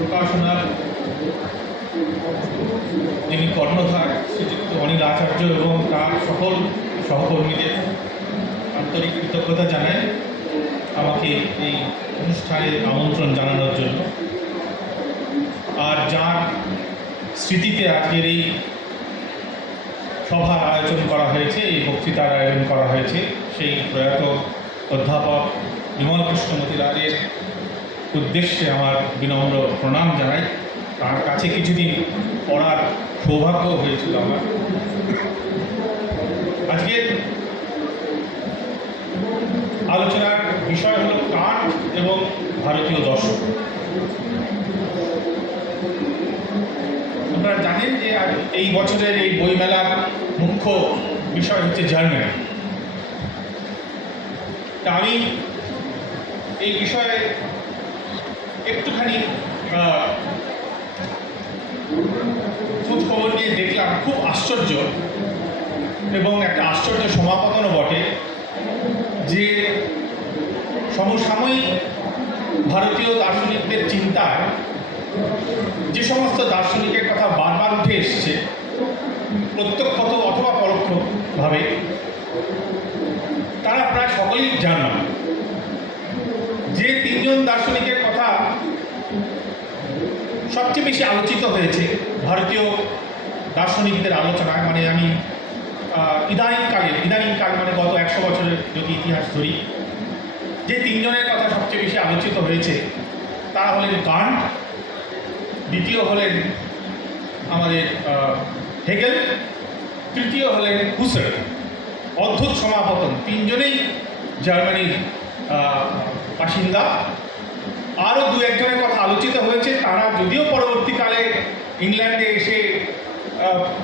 প্রকাশনার যিনি কর্ণধার শ্রীযুক্ত অনিল আচার্য এবং তার সকল সহকর্মীদের আন্তরিক কৃতজ্ঞতা জানাই আমাকে এই অনুষ্ঠানে আমন্ত্রণ জানানোর জন্য। আর যার স্মৃতিতে আজকের এই সভার আয়োজন করা হয়েছে, এই বক্তৃতার আয়োজন করা হয়েছে, সেই প্রয়াত অধ্যাপক বিমল কৃষ্ণ মতিলালের উদ্দেশ্যে আমার বিনম্র প্রণাম জানাই। তার কাছে কিছুদিন পড়ার সৌভাগ্য হয়েছিল আমার। আজকের আলোচনার বিষয় হল কান্ট এবং ভারতীয় দর্শন। আপনারা জানেন যে এই বছরের এই বইমেলার মুখ্য বিষয় হচ্ছে জার্মানি। তা আমি এই বিষয়ে একটুখানি খোঁজ খবর নিয়ে দেখলাম, খুব আশ্চর্য এবং একটা আশ্চর্য সমাপতনও বটে যে সমসাময়িক ভারতীয় দার্শনিকদের চিন্তায় যে সমস্ত দার্শনিকের কথা বারবার উঠে এসছে, প্রত্যক্ষত অথবা পরোক্ষভাবে, তারা প্রায় সকলেই জার্মান। যে তিনজন দার্শনিকের কথা সবচেয়ে বেশি আলোচিত হয়েছে ভারতীয় দার্শনিকদের আলোচনায়, মানে আমি ইদানিংকাল মানে গত 100 বছরের যদি ইতিহাস ধরি, যে তিনজনের কথা সবচেয়ে বেশি আলোচিত হয়েছে তারা হলেন কান্ট, দ্বিতীয় হলেন আমাদের হেগেল, তৃতীয় হলেন হুসের। অদ্ভুত সমাপতন, তিনজনেই জার্মানির বাসিন্দা। আরও দু একজনের কথা আলোচিত হয়েছে, তারা যদিও পরবর্তীকালে ইংল্যান্ডে এসে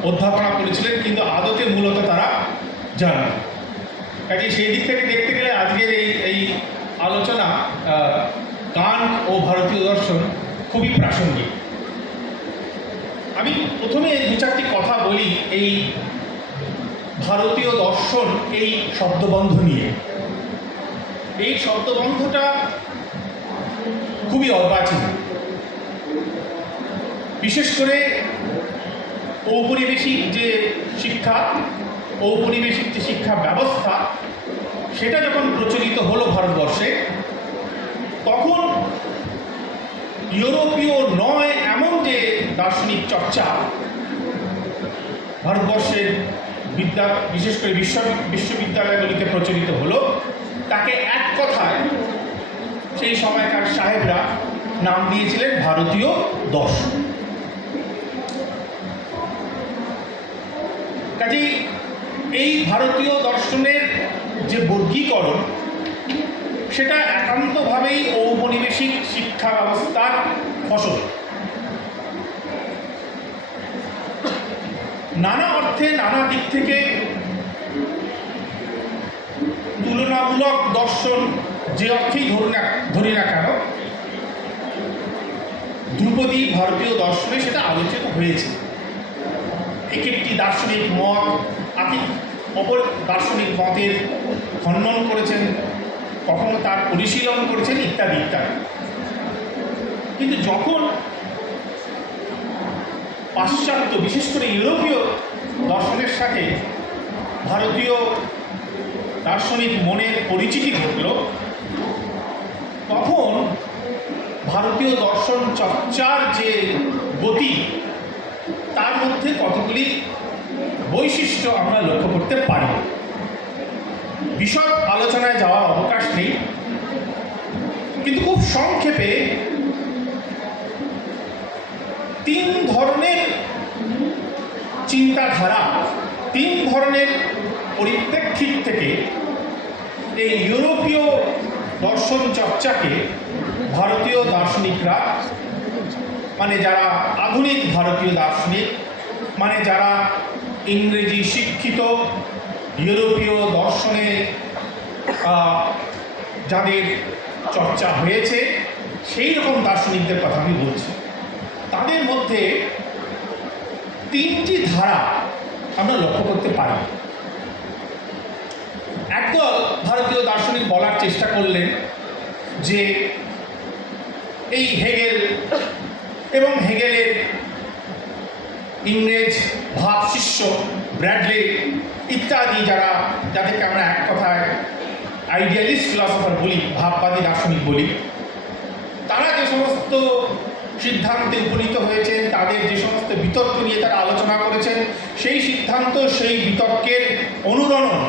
অধ্যাপনা করেছিলেন, কিন্তু আদতে মূলত তারা জার্মান। কাজে সেই দিক থেকে দেখতে গেলে আজকের এই আলোচনা কান্ট ও ভারতীয় দর্শন খুবই প্রাসঙ্গিক। আমি প্রথমে দু চারটি কথা বলি এই ভারতীয় দর্শন এই শব্দবন্ধ নিয়ে। এই শব্দবন্ধটা খুবই অর্বাচীন, বিশেষ করে ঔপনিবেশিক যে শিক্ষা, ঔপনিবেশিক যে শিক্ষা ব্যবস্থা, সেটা যখন প্রচলিত হলো ভারতবর্ষে, তখন ইউরোপীয় নয় এমন যে দার্শনিক চর্চা ভারতবর্ষের বিশেষ করে বিশ্ববিদ্যালয়গুলিতে প্রচলিত হলো, তাকে এক কথায় সেই সময়কার সাহেবরা নাম দিয়েছিলেন ভারতীয় দর্শন। কাজেই এই ভারতীয় দর্শনের যে বর্গীকরণ, সেটা একান্তভাবেই ঔপনিবেশিক শিক্ষা ব্যবস্থার ফসল। নানা অর্থে নানা দিক থেকে তুলনামূলক দর্শন যে অর্থেই ধরি না কেন, ধ্রুপদী ভারতীয় দর্শনে সেটা আলোচিত হয়েছে। এক একটি দার্শনিক মত অপর দার্শনিক মতের খণ্ডন করেছেন, কখনো তার পরিশীলন করেছেন, ইত্যাদি ইত্যাদি। কিন্তু যখন পাশ্চাত্য, বিশেষ করে ইউরোপীয় দর্শনের সাথে ভারতীয় দার্শনিক মনের পরিচিতি ঘটল, তখন ভারতীয় দর্শন চর্চার যে গতি, তার মধ্যে কতগুলি বৈশিষ্ট্য আমরা লক্ষ্য করতে পারি। বিশদ আলোচনায় যাওয়ার অবকাশ নেই, কিন্তু খুব সংক্ষেপে তিন ধরনের চিন্তাধারা, তিন ধরনের পরিপ্রেক্ষিত থেকে এই ইউরোপীয় দর্শন চর্চাকে ভারতীয় দার্শনিকরা, মানে যারা আধুনিক ভারতীয় দার্শনিক, মানে যারা ইংরেজি শিক্ষিত ইউরোপীয় দর্শনে যাদের চর্চা হয়েছে, সেই রকম দার্শনিকদের কথা আমি বলছি। তাদের মধ্যে তিনটি ধারা আমরা লক্ষ্য করতে পারি। একদল ভারতীয় দার্শনিক বলার চেষ্টা করলেন যে এই হেগেল এবং হেগেলের ইংরেজ ভাব শিষ্য ব্র্যাডলে ইত্যাদি যাদেরকে আমরা এক কথায় আইডিয়ালিস্ট ফিলসফার বলি, ভাববাদী দার্শনিক বলি, তারা যে সমস্ত সিদ্ধান্তে উপনীত হয়েছেন, তাদের যে সমস্ত বিতর্ক নিয়ে তারা আলোচনা করেছেন, সেই সিদ্ধান্ত সেই বিতর্কের অনুরণন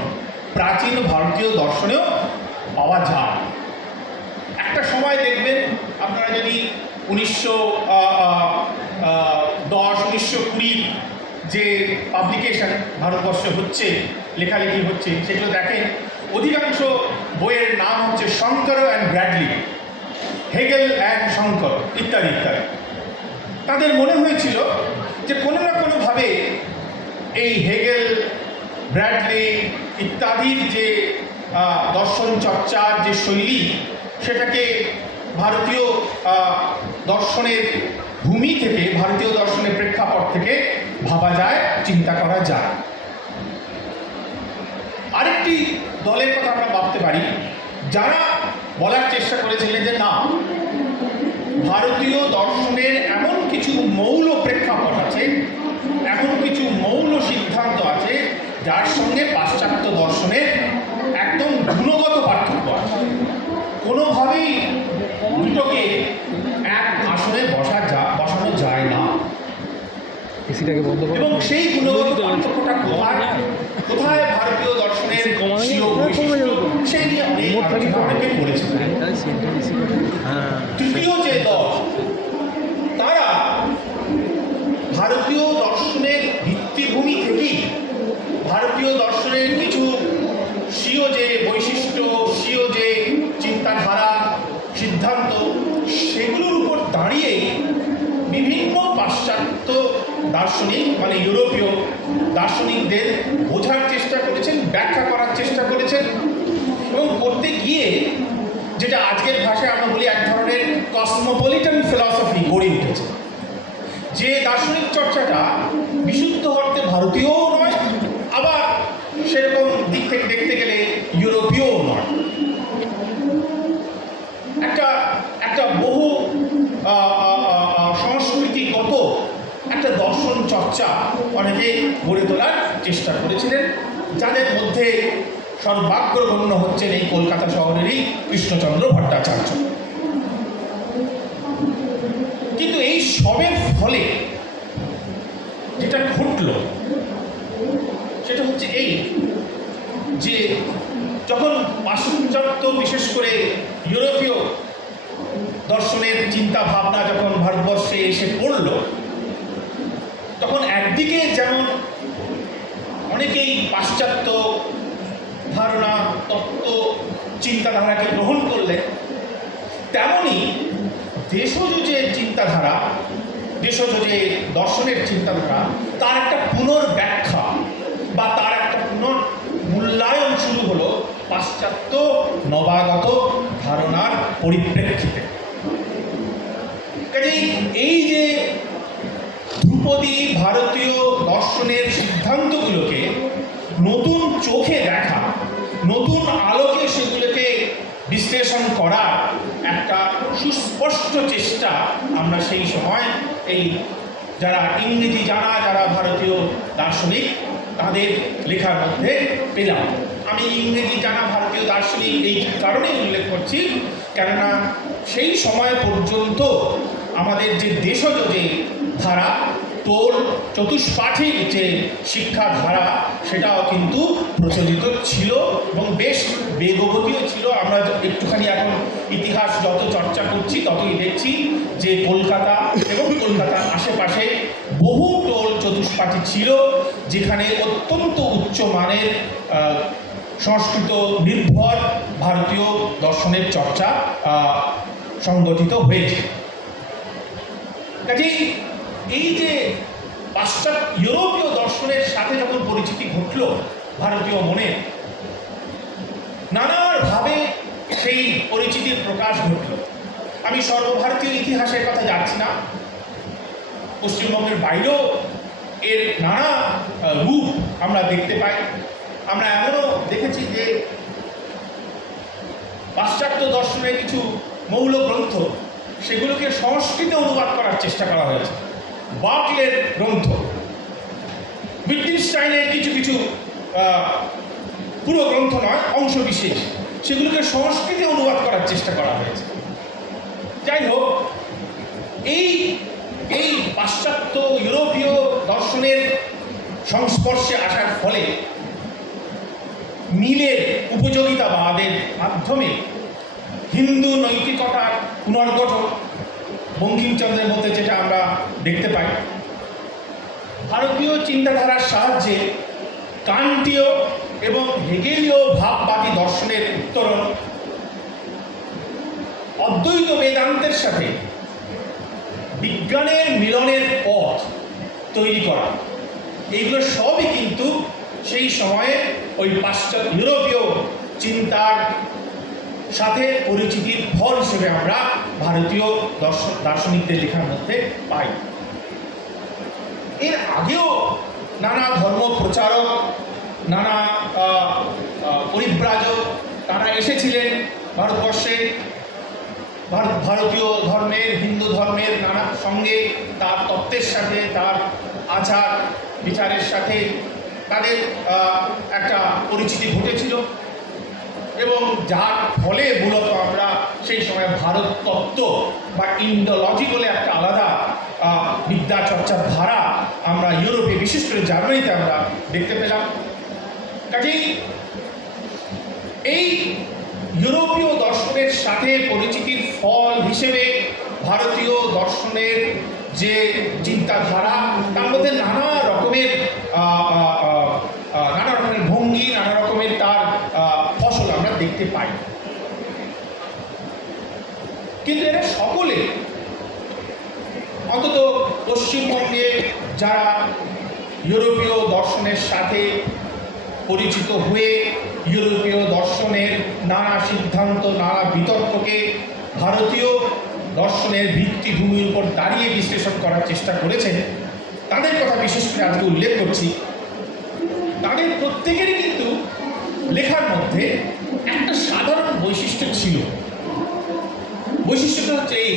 প্রাচীন ভারতীয় দর্শনেও পাওয়া যায়। একটা সময় দেখবেন আপনারা যদি 1910-1920 যে পাবলিকেশন ভারতবর্ষে হচ্ছে, লেখালেখি হচ্ছে, সেগুলো দেখেন অধিকাংশ বইয়ের নাম হচ্ছে Shankar and Bradley, Hegel and Shankar ইত্যাদি ইত্যাদি। তাদের মনে হয়েছিল যে কোনো না কোনোভাবে এই হেগেল, ব্র্যাডলি ইত্যাদির যে দর্শন চর্চার যে শৈলী, সেটাকে ভারতীয় দর্শনের ভূমি থেকে, ভারতীয় দর্শনের প্রেক্ষাপট থেকে ভাবা যায়, চিন্তা করা যায়। আরেকটি দলের কথা আমরা ভাবতে পারি, যারা বলার চেষ্টা করেছিলেন যে না, ভারতীয় দর্শনের এমন কিছু মৌল প্রেক্ষাপট আছে, এমন কিছু মৌল সিদ্ধান্ত আছে, যার সঙ্গে পাশ্চাত্য দর্শনের একদম গুণগত পার্থক্য আছে। কোনোভাবেই দুটোকে এক আসনে বসানো যায় না। এবং সেই গুণগত পার্থক্যটা কোথায় ভারতীয় দর্শনের সেই নিয়ে অনেকে করেছিলেন। তৃতীয় যে দল, তারা ভারতীয় দর্শনের ভিত্তিভূমি থেকেই ভারতীয় দর্শনের কিছু স্বীয় যে বৈশিষ্ট্য, স্বীয় যে চিন্তাধারা, সিদ্ধান্ত, সেগুলোর উপর দাঁড়িয়ে বিভিন্ন পাশ্চাত্য দার্শনিক মানে ইউরোপীয় দার্শনিকদের বোঝার চেষ্টা করেছেন, ব্যাখ্যা করার চেষ্টা করেছেন, এবং করতে গিয়ে যেটা আজকের ভাষায় আমরা বলি এক ধরনের কসমোপলিটান ফিলসফি গড়ে উঠেছে, যে দার্শনিক চর্চাটা বিশুদ্ধ অর্থে ভারতীয়ও নয়, আবার সেরকম দিক থেকে দেখতে গেলে ইউরোপীয়ও নয়। একটা বহু সংস্কৃতিগত একটা দর্শন চর্চা অনেকে গড়ে তোলার চেষ্টা করেছিলেন, যাদের মধ্যে সর্বাগ্রগণ্য হচ্ছেন এই কলকাতা শহরেরই কৃষ্ণচন্দ্র ভট্টাচার্য। কিন্তু এই সবের ফলে যেটা ঘটল সেটা হচ্ছে এই যে যখন পাশ্চাত্য, বিশেষ করে ইউরোপীয় দর্শনের চিন্তা ভাবনা যখন ভারতবর্ষে এসে পড়ল, তখন একদিকে যেমন অনেকেই পাশ্চাত্য ধারণা, তত্ত্ব, চিন্তাধারাকে গ্রহণ করলেন, তেমনি দেশজ যে চিন্তাধারা, দেশজ যে দর্শনের চিন্তাধারা, তার একটা পুনর্ব্যাখ্যা বা তার একটা পুনর্মূল্যায়ন শুরু হলো পাশ্চাত্য নবাগত ধারণার পরিপ্রেক্ষিতে। কাজেই এই যে ধ্রুপদী ভারতীয় দর্শনের সিদ্ধান্তগুলোকে নতুন চোখে দেখা, নতুন আলোকে সেগুলোকে বিশ্লেষণ করার একটা সুস্পষ্ট চেষ্টা আমরা সেই সময় এই যারা ইংরেজি জানা, যারা ভারতীয় দার্শনিক, তাদের লেখার মধ্যে পেলাম। আমি ইংরেজি জানা ভারতীয় দার্শনিক এই কারণেই উল্লেখ করছি, কেননা সেই সময় পর্যন্ত আমাদের যে দেশজ যে ধারা, তোল চতুষ্পাঠীর যে শিক্ষাধারা, সেটাও কিন্তু প্রচলিত ছিল এবং বেশ বেগবতীও ছিল। আমরা একটুখানি এখন ইতিহাস যত চর্চা করছি ততই দেখছি যে কলকাতা এবং কলকাতার আশেপাশে বহু টোল চতুষ্পাঠী ছিল, যেখানে অত্যন্ত উচ্চমানের সংস্কৃত নির্ভর ভারতীয় দর্শনের চর্চা সংগঠিত হয়েছে। কাজেই এই যে পাশ্চাত্য ইউরোপীয় দর্শনের সাথে যখন পরিচিতি ঘটল ভারতীয় মনে, নানাভাবে সেই পরিচিতির প্রকাশ ঘটল। আমি সর্বভারতীয় ইতিহাসের কথা যাচ্ছি না, পশ্চিমবঙ্গের বাইরেও এর নানা রূপ আমরা দেখতে পাই। আমরা এমনও দেখেছি যে পাশ্চাত্য দর্শনের কিছু মৌল গ্রন্থ সেগুলোকে সংস্কৃতে অনুবাদ করার চেষ্টা করা হয়েছে। বার্কলের গ্রন্থ, উইটগেনস্টাইনের কিছু কিছু পুরো গ্রন্থ নয়, অংশ বিশেষ, সেগুলোকে সংস্কৃতে অনুবাদ করার চেষ্টা করা হয়েছে। যাই হোক, এই পাশ্চাত্য ইউরোপীয় দর্শনের সংস্পর্শে আসার ফলে মিলের উপযোগিতাবাদের মাধ্যমে হিন্দু নৈতিকতার পুনর্গঠন বঙ্কিমচন্দ্রের মধ্যে যেটা আমরা দেখতে পাই, ভারতীয় চিন্তাধারার সাহায্যে কান্টীয় এবং হেগেলীয় ভাববাদী দর্শনের উত্তরণ, অদ্বৈত বেদান্তের সাথে বিজ্ঞানের মিলনের পথ তৈরি করা, এইগুলো সবই কিন্তু সেই সময়ে ওই পাশ্চাত্য ইউরোপীয় চিন্তার সাথে পরিচিতির ফল হিসেবে আমরা ভারতীয় দার্শনিকদের লেখার মধ্যে পাই। এর আগেও নানা ধর্ম প্রচারক, নানা পরিব্রাজক তারা এসেছিলেন ভারতবর্ষে, ভারতীয় ধর্মের, হিন্দু ধর্মের নানা সঙ্গে, তার তত্ত্বের সাথে, তার আচার বিচারের সাথে তাদের একটা পরিচিতি ঘটেছিল, এবং যার ফলে মূলত আমরা সেই সময় ভারত তত্ত্ব বা ইন্ডোলজি বলে একটা আলাদা বিদ্যা চর্চার ধারা আমরা ইউরোপে, বিশেষ করে জার্মানিতে আমরা দেখতে পেলাম। কাজেই এই ইউরোপীয় দর্শনের সাথে পরিচিতির ফল হিসেবে ভারতীয় দর্শনের যে চিন্তাধারা, তার মধ্যে নানা রকমের ভঙ্গি, নানা রকমের তার ফসল আমরা দেখতে পাই। কিন্তু এরা সকলে, অন্তত পশ্চিমবঙ্গে যারা ইউরোপীয় দর্শনের সাথে পরিচিত হয়ে ইউরোপীয় দর্শনের নানা সিদ্ধান্ত, নানা বিতর্ককে ভারতীয় দর্শনের ভিত্তিভূমির উপর দাঁড়িয়ে বিশ্লেষণ করার চেষ্টা করেছেন, তাদের কথা বিশেষ করে আজকে উল্লেখ করছি। তাদের প্রত্যেকেরই কিন্তু লেখার মধ্যে একটা সাধারণ বৈশিষ্ট্য ছিল। বৈশিষ্ট্যটা হচ্ছে এই,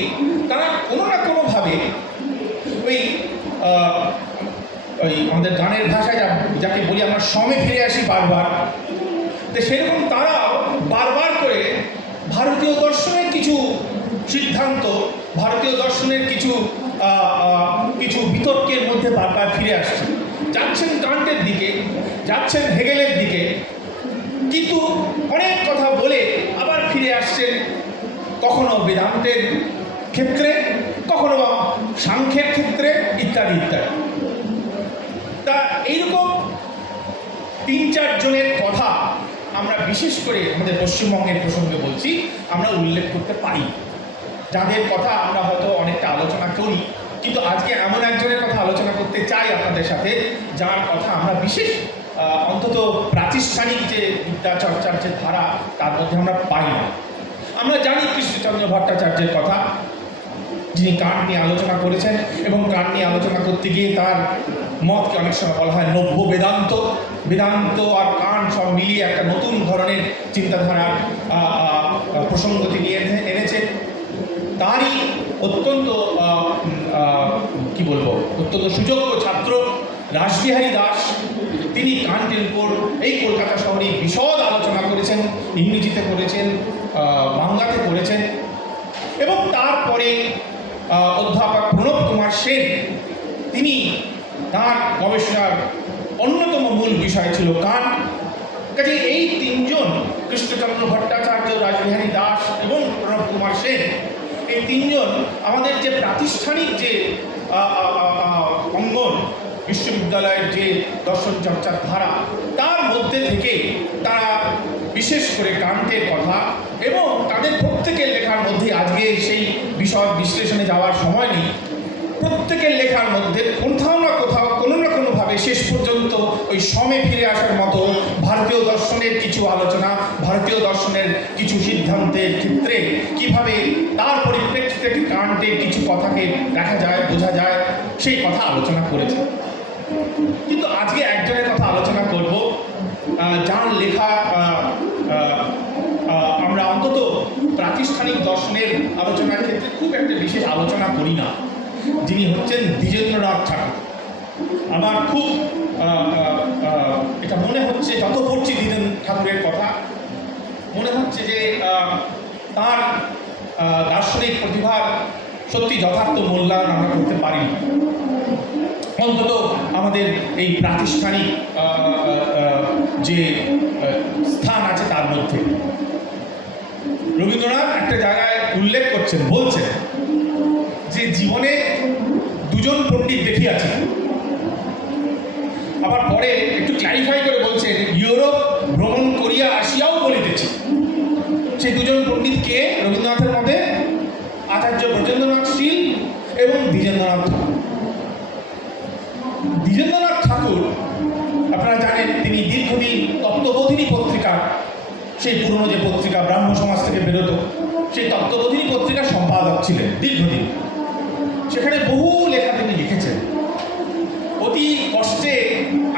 তারা কোনো না কোনোভাবে ওই আমাদের গানের ভাষায় যাকে বলি আমরা সমে ফিরে আসি বারবার, তো সেরকম তারাও বারবার করে ভারতীয় দর্শনের কিছু সিদ্ধান্ত, ভারতীয় দর্শনের কিছু বিতর্কের মধ্যে বারবার ফিরে আসছে। যাচ্ছেন কান্টের দিকে, যাচ্ছেন হেগেলের দিকে, কিন্তু অনেক কথা বলে আবার ফিরে আসছেন কখনো বেদান্তের ক্ষেত্রে, কখনো বা সাংখ্যের ক্ষেত্রে, ইত্যাদি ইত্যাদি। তা এইরকম ৩-৪ জনের কথা আমরা বিশেষ করে আমাদের পশ্চিমবঙ্গের প্রসঙ্গে বলছি, আমরা উল্লেখ করতে পারি, যাদের কথা আমরা হয়তো অনেকটা আলোচনা করি, কিন্তু আজকে এমন একজনের কথা আলোচনা করতে চাই আপনাদের সাথে, যার কথা আমরা বিশেষ অন্তত প্রাতিষ্ঠানিক যে বিদ্যা চর্চার যে ধারা, তার মধ্যে আমরা পাই না। আমরা জানি কৃষ্ণচন্দ্র ভট্টাচার্যের কথা, যিনি কান্ট নিয়ে আলোচনা করেছেন, এবং কান্ট নিয়ে আলোচনা করতে গিয়ে তার মতকে অনেক সময় বলা হয় নব্য বেদান্ত। বেদান্ত আর কান্ট সব মিলিয়ে একটা নতুন ধরনের চিন্তাধারার প্রসঙ্গ তিনি এনেছেন। তারই অত্যন্ত অত্যন্ত সুযোগ্য ছাত্র রাসবিহারী দাস, তিনি কান্টের উপর এই কলকাতা শহরে বিশদ আলোচনা করেছেন, ইংরেজিতে করেছেন, বাংলাতে করেছেন। এবং তারপরে অধ্যাপক প্রণব কুমার সেন, তিনি তাঁর গবেষণার অন্যতম মূল বিষয় ছিল কান্ট। কাজে এই তিনজন, কৃষ্ণচন্দ্র ভট্টাচার্য, রাসবিহারী দাস এবং প্রণব কুমার সেন, এই তিনজন আমাদের যে প্রাতিষ্ঠানিক যে অঙ্গন, বিশ্ববিদ্যালয়ের যে দর্শন চর্চার ধারা, তার মধ্যে থেকে তারা বিশেষ করে কান্টের কথা, এবং তাদের প্রত্যেকের লেখার মধ্যে আজকে সেই বিষয় বিশ্লেষণে যাওয়ার সময় নেই, প্রত্যেকের লেখার মধ্যে কোথাও না কোথাও কোনো না কোনোভাবে শেষ পর্যন্ত ওই সমে ফিরে আসার মতো ভারতীয় দর্শনের কিছু আলোচনা, ভারতীয় দর্শনের কিছু সিদ্ধান্তের ক্ষেত্রে কীভাবে তার পরিপ্রেক্ষিতে কান্টের কিছু কথাকে দেখা যায়, বোঝা যায়, সেই কথা আলোচনা করেছে। কিন্তু আজকে একজনের কথা আলোচনা করব, যার লেখা আমরা অন্তত প্রাতিষ্ঠানিক দর্শনের আলোচনার ক্ষেত্রে খুব একটা বিশেষ আলোচনা করি না, যিনি হচ্ছেন দ্বিজেন্দ্রনাথ ঠাকুর। আমার খুব এটা মনে হচ্ছে, যত পড়ছি দ্বিজেন্দ্র ঠাকুরের কথা, মনে হচ্ছে যে তার দার্শনিক প্রতিভার সত্যি যথার্থ মূল্যায়ন আমরা করতে পারি, অন্তত আমাদের এই প্রাতিষ্ঠানিক যে স্থান আছে তার মধ্যে। রবীন্দ্রনাথ একটা জায়গায় উল্লেখ করছেন, বলছেন যে জীবনে দুজন পণ্ডিত দেখিয়াছি, আবার পরে একটু ক্লারিফাই করে বলছেন ইউরোপ ভ্রমণ করিয়া আসিয়াও বলিতেছি। সেই দুজন পণ্ডিত কে রবীন্দ্রনাথের মধ্যে? আচার্য ব্রজেন্দ্রনাথ শীল এবং দ্বিজেন্দ্রনাথ ঠাকুর। দ্বিজেন্দ্রনাথ ঠাকুর আপনারা জানেন, তিনি দীর্ঘদিন তত্ত্ববোধিনী পত্রিকা, সেই পুরনো যে পত্রিকা ব্রাহ্ম সমাজ থেকে বেরোতো, সেই তত্ত্ববোধিনী পত্রিকার সম্পাদক ছিলেন দীর্ঘদিন। সেখানে বহু লেখা তিনি লিখেছেন। অতি কষ্টে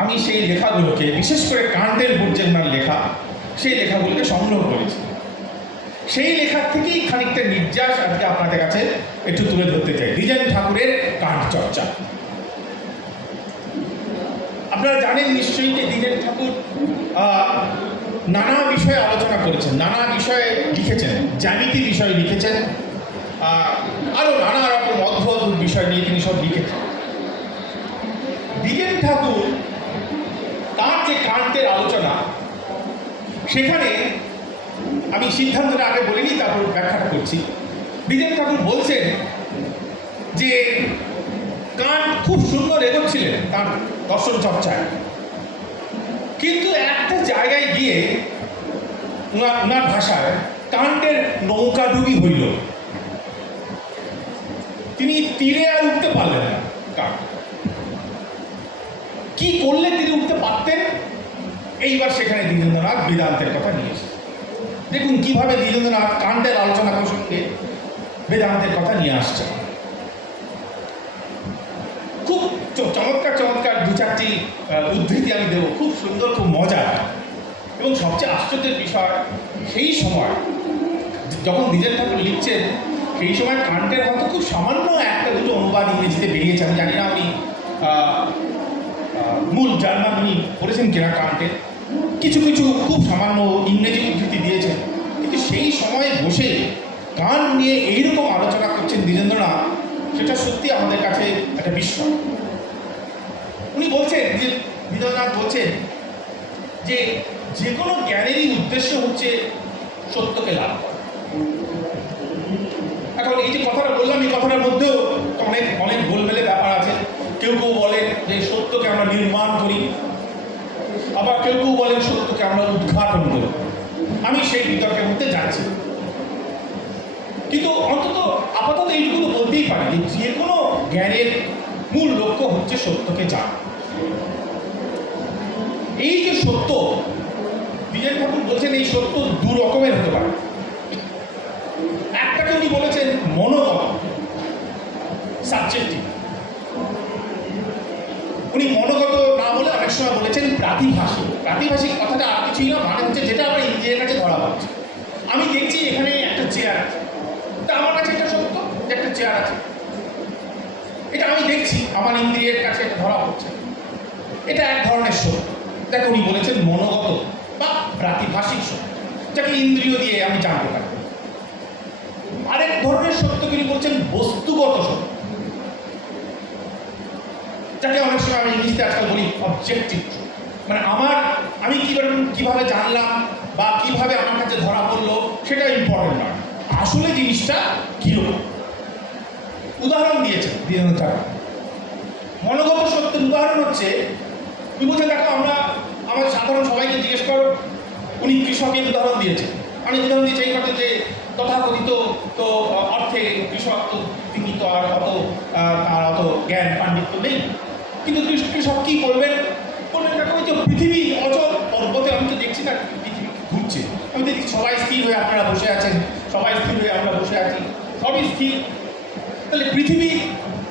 আমি সেই লেখাগুলোকে, বিশেষ করে কান্টের বুর্জেনমার লেখা, সেই লেখাগুলোকে সংগ্রহ করেছি। সেই লেখার থেকেই খানিকটা নির্যাস আজকে আপনাদের কাছে একটু তুলে ধরতে চাই। দ্বিজেন ঠাকুরের কান্ট চর্চা। আপনারা জানেন নিশ্চয়ই যে দ্বিজেন ঠাকুর নানা বিষয়ে আলোচনা করেছেন, নানা বিষয়ে লিখেছেন, জ্যামিতি বিষয়ে লিখেছেন, আরও নানা রকম অদ্ভুত বিষয় নিয়ে তিনি সব লিখেছেন। দ্বিজেন ঠাকুর তার যে কান্টের আলোচনা, সেখানে আমি সিদ্ধান্তটা আগে বলিনি, তারপর ব্যাখ্যাটা করছি। দ্বিজেন ঠাকুর বলছেন যে কান্ট খুব সুন্দর এগোচ্ছিলেন তার দর্শন চর্চায়, কিন্তু একটা জায়গায় গিয়ে ওনার ভাষায় কান্টের নৌকাডুবি হইল, তিনি তীরে আর উঠতে পারলেন না। কান্ট কি করলে তিনি উঠতে পারতেন? এইবার সেখানে দ্বিজেন্দ্রনাথ বেদান্তের কথা নিয়ে এসেছে। দেখুন কিভাবে দ্বিজেন্দ্রনাথ কান্টের আলোচনা প্রসঙ্গে বেদান্তের কথা নিয়ে আসছে। খুব চমৎকার চমৎকার দু চারটি উদ্ধৃতি আমি দেবো, খুব সুন্দর, খুব মজার। এবং সবচেয়ে আশ্চর্যের বিষয়, সেই সময় যখন দ্বিজেন ঠাকুর লিখছেন, সেই সময় কান্টের হয়তো খুব সামান্য একটা দুটো অনুবাদ ইংরেজিতে বেরিয়েছে। আমি জানি না আপনি মূল জার্মান উনি পড়েছেন কিনা কান্টের, কিছু কিছু খুব সামান্য ইংরেজি উদ্ধৃতি দিয়েছেন। কিন্তু সেই সময়ে বসে কান্ট নিয়ে এইরকম আলোচনা করছেন দ্বিজেন্দ্রনাথ, সেটা সত্যি আমাদের কাছে একটা বিস্ময়। উনি বলছেন, দ্বিজেন্দ্রনাথ বলছেন যে যে কোনো জ্ঞানেরই উদ্দেশ্য হচ্ছে সত্যকে লাভ করা। এখন এই যে কথাটা বললাম, এই কথাটার মধ্যেও অনেক অনেক গোলমেলে ব্যাপার আছে। কেউ কেউ বলেন যে সত্যকে আমরা নির্মাণ করি, আবার কেউ কেউ বলেন সত্যকে আমরা উদ্ঘাটন করি। আমি সেই বিতর্কের মধ্যে যাচ্ছি, কিন্তু অন্তত আপাতত এইটুকু তো বলতেই পারি যে যে কোনো জ্ঞানের মূল লক্ষ্য হচ্ছে সত্যকে জানা। এই যে সত্য, দ্বিজেন ঠাকুর বলছেন এই সত্য দু রকমের হতে পারে। একটাকে উনি বলেছেন মনোগত, সাবজেক্টিভ। উনি মনোগত না বলে অনেক সময় বলেছেন প্রাতিভাষিক। প্রাতিভাষিক কথাটা আর কিছুই না, মানে হচ্ছে যেটা আমার ইন্দ্রিয়ের কাছে ধরা পড়ছে। আমি দেখছি এখানে একটা চেয়ার আছে, তা আমার কাছে এটা সত্য যে একটা চেয়ার আছে, এটা আমি দেখছি, আমার ইন্দ্রিয়ের কাছে এটা ধরা পড়ছে, এটা এক ধরনের সত্য। যাকে উনি বলেছেন মনোগত বা প্রাতিভাষিক সত্য, যাকে ইন্দ্রিয় দিয়ে আমি জানতে পারি। আরেক ধরনের সত্য তিনি বলছেন বস্তুগত সত্য, যাকে অনেক সময় আমি ইংলিশে আজকাল বলি অবজেক্টিভ। মানে আমি কিভাবে জানলাম বা কিভাবে আমার কাছে ধরা পড়লো সেটা ইম্পর্টেন্ট নয়, আসলে জিনিসটা কিরকম। উদাহরণ দিয়েছেন দ্বিজেন্দ্র ঠাকুর। মনোগত সত্যের উদাহরণ হচ্ছে, তুমি বলছেন দেখো আমাদের সাধারণ সবাইকে জিজ্ঞেস করো, উনি কৃষকের উদাহরণ দিয়েছেন। আমি উদাহরণ দিয়েছি এই কথা যে তথাকথিত তো অর্থে কৃষক তো তিনি তো আর তার অত জ্ঞান পাণ্ডিত্য নেই, কিন্তু কৃষক কী করবেন? বলবেন দেখো ওই তো পৃথিবী অচল, পর্বতে আমি তো দেখছি না পৃথিবী ঘুরছে, আমি দেখছি সবাই স্থির হয়ে আপনারা বসে আছেন, সবাই স্থির হয়ে আমরা বসে আছি, সবই স্থির। তাহলে পৃথিবী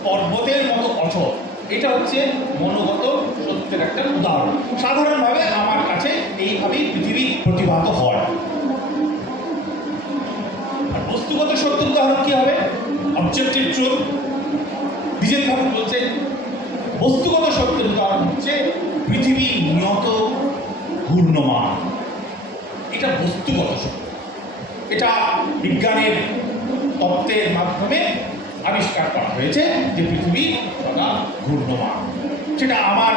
পর্বতের মতো অচল, এটা হচ্ছে মনোগত সত্যের একটা উদাহরণ। সাধারণভাবে আমার কাছে এইভাবেই পৃথিবী প্রতিভাত হয়। Objective truth. দ্বিজেন্দ্র ঠাকুর বলছেন বস্তুগত সত্যের উদাহরণ হচ্ছে পৃথিবী নিয়ত ঘূর্ণমান। এটা বস্তুগত সত্য, এটা বিজ্ঞানের তত্ত্বের মাধ্যমে আবিষ্কার করা হয়েছে যে পৃথিবী সদা ঘূর্ণমান। সেটা আমার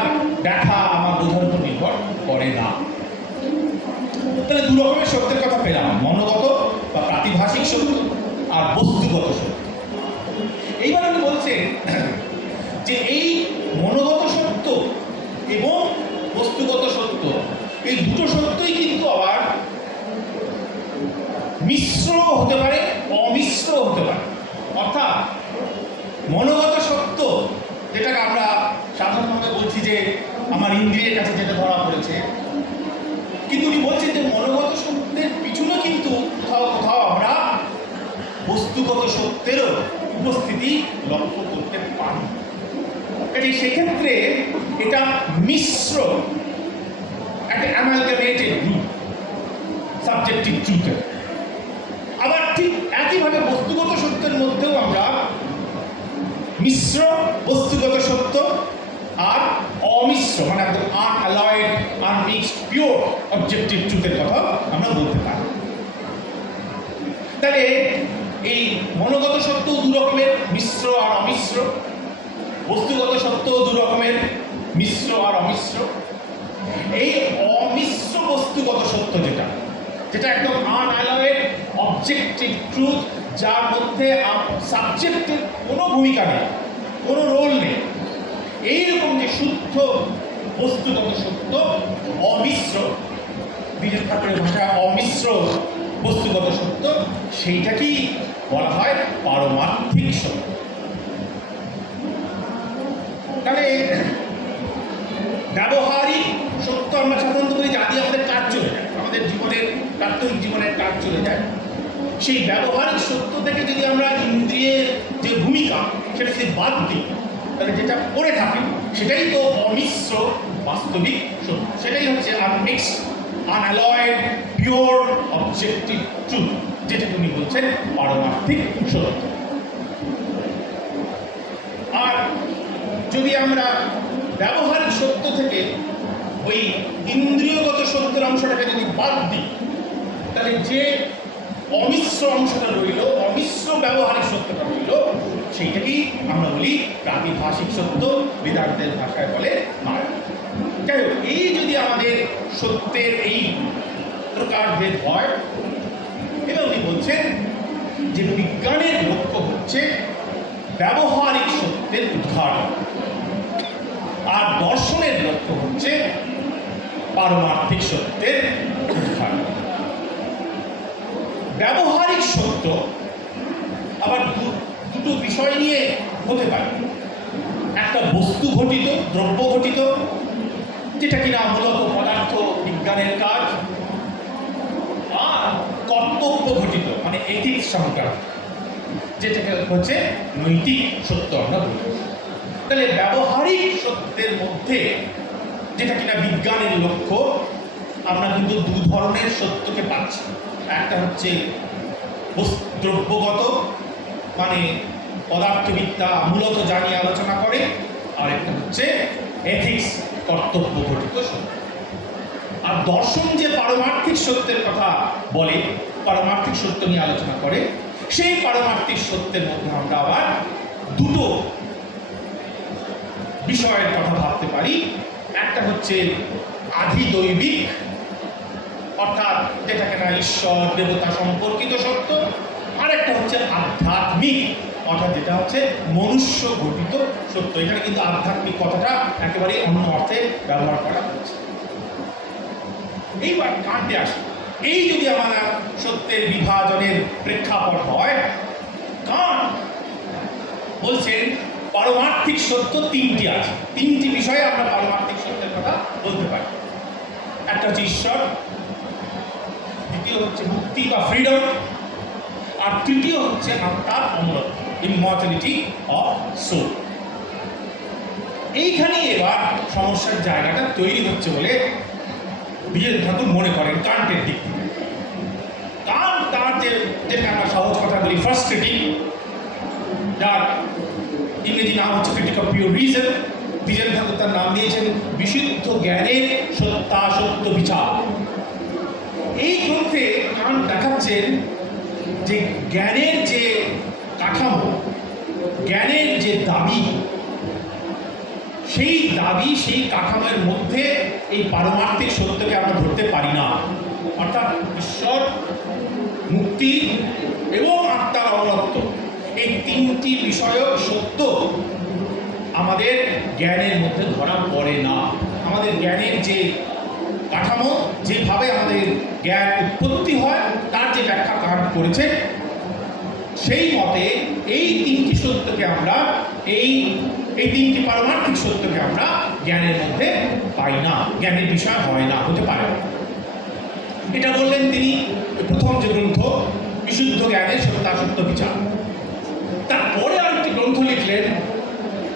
দেখা, আমার বোঝার উপর নির্ভর করে না। তাহলে দু রকমের সত্যের কথা পেলাম, মনোগত বা প্রাতিভাষিক সত্য আর বস্তুগত সত্য। এইবার আমি বলছেন যে এই মনোগত সত্য এবং বস্তুগত সত্য, এই দুটো সত্যই কিন্তু আবার মিশ্র হতে পারে, অমিশ্র হতে পারে। অর্থাৎ মনোগত সত্য, যেটাকে আমরা সাধারণভাবে বলছি যে আমার ইন্দ্রিয়ের কাছে যেটা ধরা পড়েছে, কিন্তু উনি বলছেন যে মনোগত সত্যের পিছনে কিন্তু কোথাও কোথাও আমরা বস্তুগত সত্যেরও উপস্থিতি লক্ষ্য করতে পারি। কাজে সেক্ষেত্রে এটা মিশ্র, একটা অ্যামালগামেটেড গ্রুপ সাবজেক্টিভ ট্রুথের। আবার ঠিক একইভাবে বস্তুগত সত্যের মধ্যেও আমরা মিশ্র বস্তুগত সত্য আর অমিশ্র, মানে একদম আনঅ্যালয়েড, আনমিক্সড, পিওর অবজেক্টিভ ট্রুথের কথা আমরা বলতে পারি। তাহলে এই মনোগত সত্য দু রকমের, মিশ্র আর অমিশ্র। বস্তুগত সত্য দু রকমের, মিশ্র আর অমিশ্র। এই অমিশ্র বস্তুগত সত্য যেটা, যেটা একদম আনঅ্যালয়েড অবজেক্টিভ ট্রুথ, যার মধ্যে সাবজেক্টের কোনো ভূমিকা নেই, কোনো রোল নেই, এইরকম যে শুদ্ধ বস্তুগত সত্য, অমিশ্র, দ্বিজেন্দ্র ঠাকুরের ভাষায় অমিশ্র বস্তুগত সত্য, সেইটাকেই বলা হয় পারমার্থিক সত্য। তাহলে ব্যবহারিক সত্য আমরা সাধারণত বলি যা দিয়ে আমাদের কাজ চলে যায়, আমাদের জীবনের প্রাত্যহিক জীবনের কাজ চলে যায়। সেই ব্যবহারিক সত্য থেকে যদি আমরা ইন্দ্রিয়ের যে ভূমিকা সেটা যদি বাদ দিই, তাহলে যেটা করে থাকে সেটাই তো অমিশ্র বাস্তবিক সত্য, সেটাই হচ্ছে আনমিক্সড, আনঅ্যালয়েড, পিওর অবজেক্টিভ ট্রুথ, যেটা উনি বলছেন পারমার্থিক সত্য। আর যদি আমরা ব্যবহারিক সত্য থেকে ওই ইন্দ্রিয়গত সত্যের অংশটাকে যদি বাদ দিই, তাহলে যে অমিশ্র অংশটা রইল, অমিশ্র ব্যবহারিক সত্যটা রইল, সেইটাকেই আমরা বলি প্রাতিভাষিক সত্য, বেদান্তের ভাষায় বলে মায়া। যাই হোক, এই যদি আমাদের সত্যের এই প্রকারভেদ হয়, এবং উনি বলছেন যে বিজ্ঞানের লক্ষ্য হচ্ছে ব্যবহারিক সত্যের উদ্ধারণ, আর দর্শনের লক্ষ্য হচ্ছে পারমার্থিক সত্যের উদ্ধারণ। ব্যবহারিক সত্য আবার দুটো বিষয় নিয়ে হতে পারে, একটা বস্তু ঘটিত, দ্রব্য ঘটিত, যেটা কিনা মূলত পদার্থ বিজ্ঞানের কাজ, আর কর্তব্য ঘটিত, মানে এথিক্স সংক্রান্ত, যেটাকে হচ্ছে নৈতিক সত্য আমরা বলি। তাহলে ব্যবহারিক সত্যের মধ্যে যেটা কিনা বিজ্ঞানের লক্ষ্য, আমরা কিন্তু দু ধরনের সত্যকে পাচ্ছি। একটা হচ্ছে দ্রব্যগত, মানে পদার্থবিদ্যা মূলত যা নিয়ে আলোচনা করে, আর একটা হচ্ছে এথিক্স, কর্তব্য ঘটিত সত্য। আর দর্শন যে পারমার্থিক সত্যের কথা বলে, পারমার্থিক সত্য নিয়ে আলোচনা করে, সেই পারমার্থিক সত্যের মধ্যে আমরা আবার দুটো বিষয়ের কথা ভাবতে পারি। একটা হচ্ছে আধিদৈবিক, অর্থাৎ যেটাকে না ঈশ্বর দেবতা সম্পর্কিত সত্য, আর একটা হচ্ছে আধ্যাত্মিক, অর্থাৎ যেটা হচ্ছে মনুষ্য গঠিত সত্য। এখানে কিন্তু আধ্যাত্মিক কথাটা একেবারেই অন্য অর্থে ব্যবহার করা হচ্ছে। এইবার কান্টে আসে, এই যদি আমরা সত্যের বিভাজনের প্রেক্ষাপট হয়, কান্ট বলছেন পারমার্থিক সত্য তিনটি আছে, তিনটি বিষয়ে আমরা পারমার্থিক সত্যের কথা বলতে পারি। একটা হচ্ছে ঈশ্বর, দ্বিতীয় হচ্ছে মুক্তি বা ফ্রিডম, আর তৃতীয় হচ্ছে আত্মার অমরত্ব, ইমমর্টালিটি অফ সোল। এইখানে এবার সমস্যার জায়গাটা তৈরি হচ্ছে বলে দ্বিজেন্দ্র ঠাকুর মনে করেন কান্টের দিক থেকে। কান্ট তার যেটা আমরা সহজ কথা বলি ফ্রাস্ট্রেটিং, রিজন দ্বিজেন ঠাকুর তার নাম দিয়েছেন বিশুদ্ধ জ্ঞানের সত্যাসত্য বিচার। এই গ্রন্থে কারণ দেখাচ্ছেন যে জ্ঞানের যে কাঠামো, জ্ঞানের যে দাবি, সেই দাবি সেই কাঠামোর মধ্যে এই পারমার্থিক সত্যকে আমরা ধরতে পারি না। অর্থাৎ ঈশ্বর, মুক্তি এবং আত্মার অমরত্ব, এই তিনটি বিষয়ক সত্য আমাদের জ্ঞানের মধ্যে ধরা পড়ে না। আমাদের জ্ঞানের যে কাঠামো, যেভাবে আমাদের জ্ঞান উৎপত্তি হয়, তার যে ব্যাখ্যা কাণ্ট করেছে, সেই মতে এই তিনটি সত্যকে আমরা এই তিনটি পারমার্থিক সত্যকে আমরা জ্ঞানের মধ্যে পাই না, জ্ঞানের বিষয় হয় না, হতে পারে না। এটা বললেন তিনি প্রথম যে গ্রন্থ বিশুদ্ধ জ্ঞানের সত্যাসত্য বিচার। তারপরে আরেকটি গ্রন্থ লিখলেন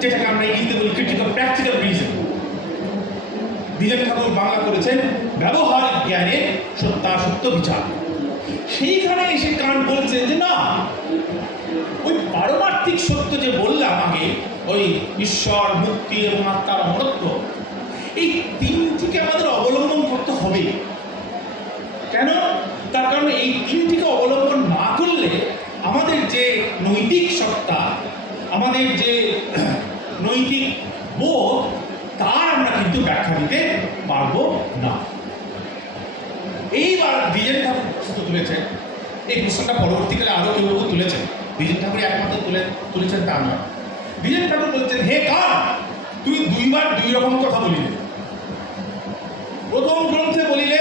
যেটাকে আমরা ইংরেজিতে বলি ক্রিটিক্যাল প্র্যাকটিক্যাল রিজন। দ্বিজেন ঠাকুর বাংলা করেছেন ব্যবহারিক জ্ঞানের সত্যাসত্য বিচার। সেইখানে এসে কাণ্ট বলছেন যে না, ওই পারমার্থিক সত্য যে বললাম আগে, ওই ঈশ্বর, মুক্তি এবং আত্মার অমরত্ব, এই তিনটিকে আমাদের অবলম্বন করতে হবে। কেন? তার কারণ এই তিনটিকে অবলম্বন না করলে আমাদের যে নৈতিক সত্তা, আমাদের যে নৈতিক বোধ, তার আমরা কিন্তু ব্যাখ্যা দিতে পারবো না। এইবার দ্বিজেন ঠাকুর প্রশ্ন তুলেছেন, এই প্রশ্নটা পরবর্তীকালে আরো কেউ তুলেছেন, দ্বিজেন ঠাকুর একমাত্র তুলেছেন তা নয়। দ্বিজেন ঠাকুর বলছেন, হে কাণ্ট, তুমি দুইবার দুই রকম কথা বলিলে। প্রথম গ্রন্থে বলিলে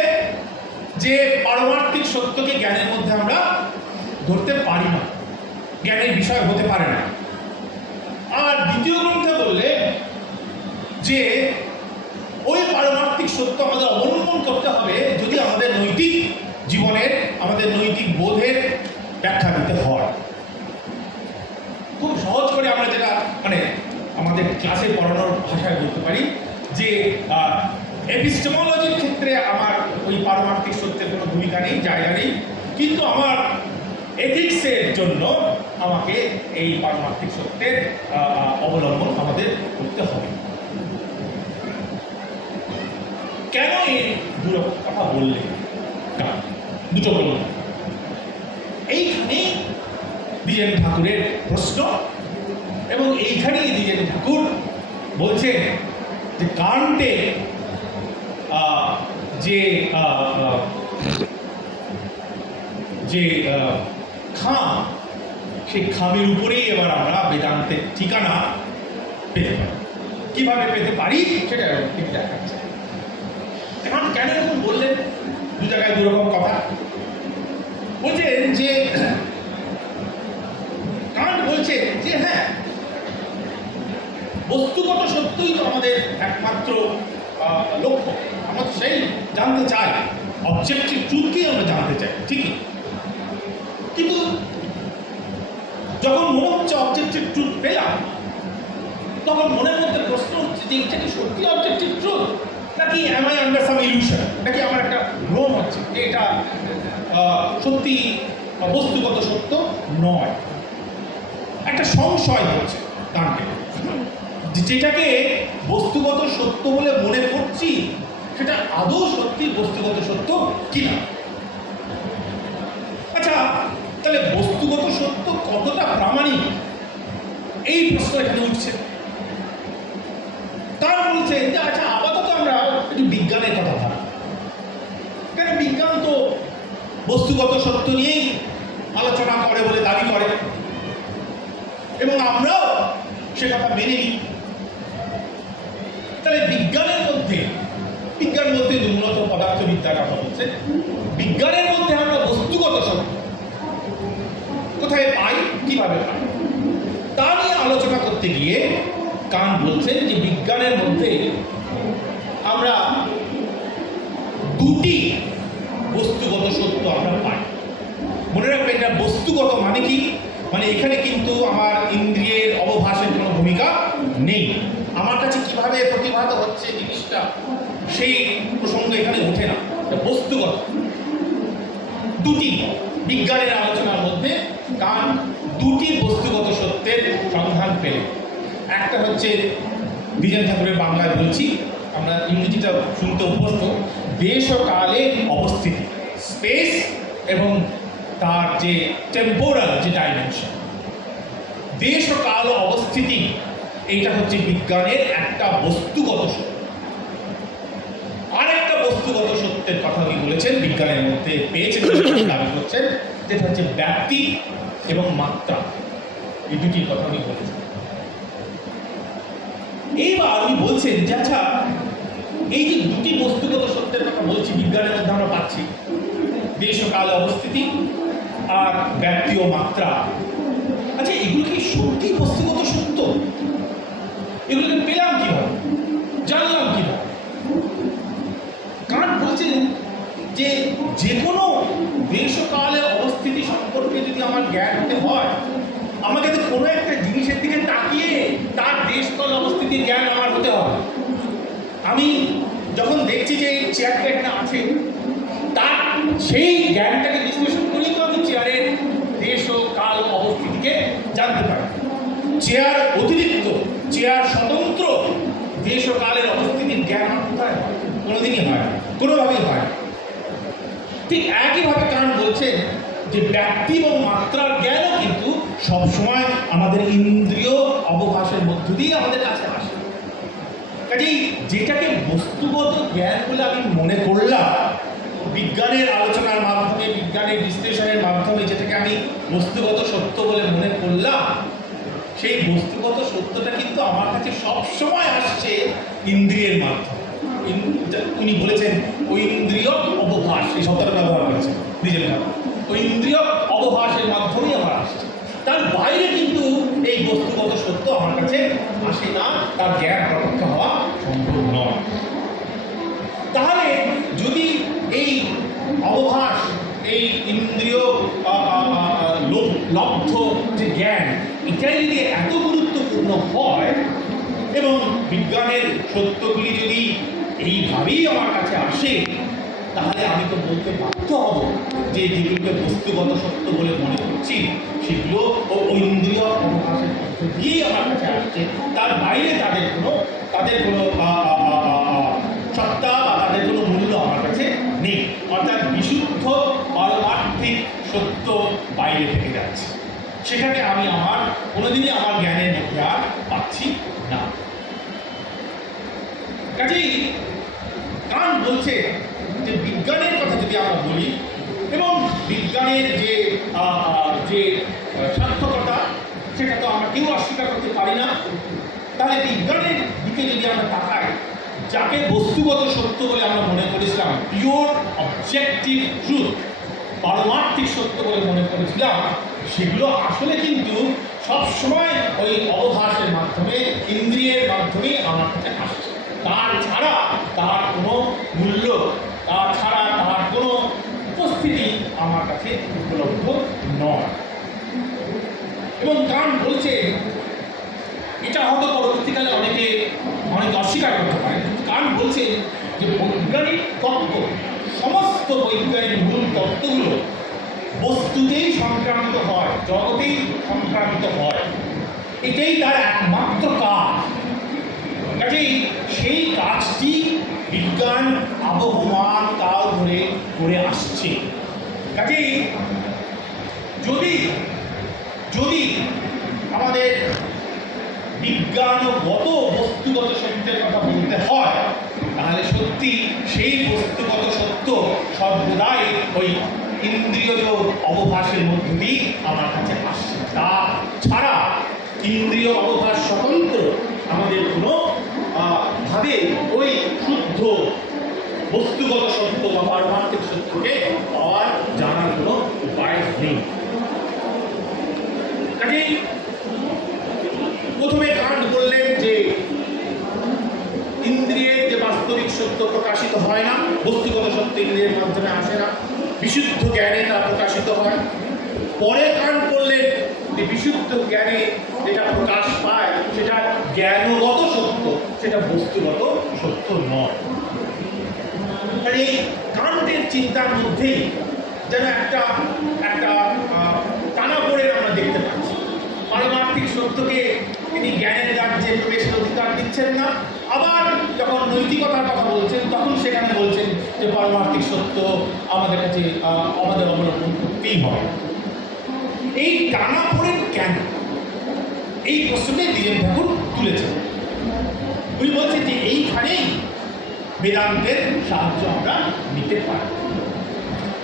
যে পারমার্থিক সত্যকে জ্ঞানের মধ্যে আমরা ধরতে পারি না, জ্ঞানের বিষয় হতে পারে না। আর দ্বিতীয় গ্রন্থে বললে যে ওই পারমার্থিক সত্য আমাদের অবলম্বন করতে হবে যদি আমাদের নৈতিক জীবনের, আমাদের নৈতিক বোধের ব্যাখ্যা দিতে হয়। খুব সহজ করে আমরা যেটা মানে আমাদের ক্লাসে পড়ানোর ভাষায় বলতে পারি যে এপিস্টেমোলজির ক্ষেত্রে আমার ওই পারমার্থিক সত্যের কোনো ভূমিকা নেই, জায়গা নেই, কিন্তু আমার এথিক্সের জন্য আমাকে এই পারমার্থিক সত্যের অবলম্বন আমাদের করতে হবে। কেন এই দুটো কথা বললেন? দুটো বলুন। এইখানে দ্বিজেন ঠাকুরের প্রশ্ন, এবং এইখানেই দ্বিজেন ঠাকুর বলছেন যে কাণ্টে যে খাম, সেই খামের উপরেই এবার আমরা বেদান্তের ঠিকানা পেতে পারি। কিভাবে পেতে পারি সেটা ঠিক দেখাচ্ছে। এখন কেন এরকম বললেন? দু জায়গায় দুরকম কথা বলছেন যে কাণ্ট বলছে যে হ্যাঁ, বস্তুগত সত্যই তো আমাদের একমাত্র লক্ষ্য, আমরা তো সেই জানতে চাই, অবজেক্টিভ ট্রুথকেই আমরা জানতে চাই, ঠিকই। কিন্তু যখন মনে হচ্ছে অবজেক্টিভ ট্রুথ পেলাম, তখন মনের মধ্যে প্রশ্ন হচ্ছে যে এটা কি সত্যি অবজেক্টিভ ট্রুথ, নাকি am I under some illusion, নাকি আমার একটা ভ্রম হচ্ছে যে এটা সত্যি বস্তুগত সত্য নয়। একটা সংশয় হচ্ছে কাণ্ডে, যেটাকে বস্তুগত সত্য বলে মনে করছি সেটা আদৌ সত্যি বস্তুগত সত্য কিনা। আচ্ছা, তাহলে বস্তুগত সত্য কতটা প্রামাণিক, এই প্রশ্ন এখানে উঠছে। তার বলছে যে আচ্ছা, আপাতত আমরা একটু বিজ্ঞানের কথা ভাবি, কারণ বিজ্ঞান তো বস্তুগত সত্য নিয়েই আলোচনা করে বলে দাবি করে, এবং আমরাও সে কথা মেনে নিই। তাহলে বিজ্ঞান বলতে মূলত পদার্থবিদ্যার কথা বলছে। বিজ্ঞানের মধ্যে আমরা বস্তুগত সত্য কোথায় পাই, কিভাবে পাই, তা নিয়ে আলোচনা করতে গিয়ে কাণ্ট বলছেন যে বিজ্ঞানের মধ্যে আমরা দুটি বস্তুগত সত্য আমরা পাই। মনে রাখবেন, এটা বস্তুগত মানে কি, মানে এখানে কিন্তু আমার ইন্দ্রিয়ের অবভাসের কোনো ভূমিকা নেই। আমার কাছে কিভাবে প্রতিভাত হচ্ছে জিনিসটা, সেই প্রসঙ্গ এখানে ওঠে না। বস্তুগত দুটি বিজ্ঞানের আলোচনার মধ্যে কাণ্ট দুটি বস্তুগত সত্যের সন্ধান পেলেন। একটা হচ্ছে দ্বিজেন ঠাকুরের বাংলায় বলছি, আমরা ইংরেজিটা শুনতে অভ্যস্ত, দেশ ও কালে অবস্থিতি, স্পেস এবং তার যে টেম্পোরাল যে ডাইমেনশন, দেশ ও কাল ও অবস্থিতি, এইটা হচ্ছে বিজ্ঞানের একটা বস্তুগত সত্য। আর একটা বস্তুগত সত্যের কথা উনি বলেছেন, বিজ্ঞানের মধ্যে পেয়েছেন দাবি করছেন, যেটা হচ্ছে ব্যাপ্তি এবং মাত্রা, এই দুটির কথা উনি বলেছেন। এইবার উনি বলছেন যে আচ্ছা, এই যে দুটি বস্তুগত সত্যের কথা বলছি বিজ্ঞানের মধ্যে আমরা পাচ্ছি, দেশ ও কাল অবস্থিতি আর ব্যাপ্তি ও মাত্রা, আচ্ছা এগুলো কি সত্যি বস্তুগত সত্য? এগুলোকে পেলাম কিভাবে, জানলাম কিভাবে? কারণ বলছেন যে যে কোনো দেশ ও কালের অবস্থিতি সম্পর্কে যদি আমার জ্ঞান হতে হয়, আমাকে তো কোনো একটা জিনিসের দিকে তাকিয়ে তার দেশ কাল অবস্থিতির জ্ঞান আমার হতে হবে। আমি যখন দেখছি যে এই চেয়ারটা এখানে আছে, তার সেই জ্ঞানটাকে বিশ্লেষণ করেই তো আমি চেয়ারের দেশ ও কাল অবস্থিতিকে জানতে পারি। চেয়ার অতিরিক্ত, চেয়ার স্বতন্ত্র দেশ ও কালের অবস্থিতির জ্ঞান আমার কোথায় হয়? কোনোদিনই হয় না, কোনোভাবেই হয় না। ঠিক একইভাবে কারণ বলছেন যে ব্যক্তি এবং মাত্রার জ্ঞানও কিন্তু সবসময় আমাদের ইন্দ্রিয় অবকাশের মধ্য দিয়ে আমাদের কাছে আসে। কাজেই যেটাকে বস্তুগত জ্ঞান বলে আমি মনে করলাম, বিজ্ঞানের আলোচনার মাধ্যমে, বিজ্ঞানের বিশ্লেষণের মাধ্যমে যেটাকে আমি বস্তুগত সত্য বলে মনে করলাম, সেই বস্তুগত সত্যটা কিন্তু আমার কাছে সবসময় আসছে ইন্দ্রিয়ের মাধ্যমে। উনি বলেছেন ঐন্দ্রিয় অবভাস, এই শব্দটা ব্যবহার করেছেন নিজের ভাবে, ঐন্দ্রিয় অবভাসের মাধ্যমেই আমার আসছে। তার বাইরে কিন্তু এই বস্তুগত সত্য আমার কাছে আসে না, তার জ্ঞান প্রত্যক্ষ হওয়া সম্ভব নয়। তাহলে যদি এই অবভাস, এই ইন্দ্রিয় লব্ধ যে জ্ঞান, এটাই যদি এত গুরুত্বপূর্ণ হয় এবং বিজ্ঞানের সত্যগুলি যদি এইভাবেই আমার কাছে আসে, তাহলে আমি তো বলতে বাধ্য হব যে যেগুলোকে বস্তুগত সত্য বলে মনে করছি সেগুলো ঐন্দ্রিয় অবকাশের মধ্য দিয়েই আমার কাছে আসছে, তার বাইরে তাদের কোনো সত্তা বা তাদের কোনো মূল্য আমার কাছে নেই। অর্থাৎ বিশুদ্ধ পারমার্থিক সত্য বাইরে থেকে যাচ্ছে, সেটাকে আমি কোনোদিনই আমার জ্ঞানের মধ্যে আর পাচ্ছি না। কাজেই কারণ বলছে যে বিজ্ঞানের কথা যদি আমরা বলি এবং বিজ্ঞানের যে সার্থকতা, সেটা তো আমরা কেউ অস্বীকার করতে পারি না। তাহলে বিজ্ঞানের দিকে যদি আমরা তাকাই, যাকে বস্তুগত সত্য বলে আমরা মনে করেছিলাম, পিওর অবজেক্টিভ ট্রুথ, পারমার্থিক সত্য বলে মনে করেছিলাম, সেগুলো আসলে কিন্তু সবসময় ওই অবভাসের মাধ্যমে, ইন্দ্রিয়ের মাধ্যমেই আমার কাছে আসছে। তার ছাড়া তার কোনো মূল্য, তার ছাড়া তার কোনো উপস্থিতি আমার কাছে উপলব্ধ নয়। এবং কারণ বলছে, এটা হয়তো পরবর্তীকালে অনেকে অস্বীকার করতে পারে, কারণ বলছে যে বৈজ্ঞানিক তত্ত্ব, সমস্ত বৈজ্ঞানিক মূল তত্ত্বগুলো বস্তুতেই সংক্রামিত হয়, জগতেই সংক্রামিত হয়, এটাই তার একমাত্র কাজ। কাজেই সেই কাজটি বিজ্ঞান আবহমান কাল ধরে করে আসছে। কাজেই যদি আমাদের বিজ্ঞানগত বস্তুগত সত্যের কথা বলতে হয়, তাহলে সত্যি সেই বস্তুগত সত্য সর্বদাই ওই ইন্দ্রিয়জ অবভাসের মধ্য দিয়ে আমার কাছে আসছে। তা ছাড়া ইন্দ্রিয় অবভাস স্বতন্ত্র আমাদের কোনো ভাবে ওই শুদ্ধ বস্তুগত সত্য বা পারমার্থিক সত্যকে পাওয়ার, জানার কোনো উপায় নেই। কাজেই প্রথমে কাণ্ড বললেন যে ইন্দ্রিয়ের যে বাস্তবিক সত্য প্রকাশিত হয় না, বস্তুগত সত্য ইন্দ্রিয়ের মাধ্যমে আসে না, বিশুদ্ধ জ্ঞানে তা প্রকাশিত হয়। পরে কাণ্ড করলেন যে বিশুদ্ধ জ্ঞানে যেটা প্রকাশ পায় সেটা জ্ঞানগত সত্য, সেটা বস্তুগত সত্য নয়। এই কান্টের চিন্তার মধ্যেই যেন একটা টানাপোড়েন আমরা দেখতে পাচ্ছি। পারমার্থিক সত্যকে তিনি জ্ঞানের রাজ্যে প্রবেশের অধিকার দিচ্ছেন না। আবার যখন নৈতিকতার কথা বলছেন তখন সেখানে বলছেন যে পারমার্থিক সত্য আমাদের কাছে আমাদের অবলম্বন করতেই হবে। এই টানাপোড়েন কেন, এই প্রশ্নটি দ্বিজেন ঠাকুর তুলেছেন। উনি বলছেন যে এইখানেই বেদান্তের সাহায্য আমরা নিতে পারি।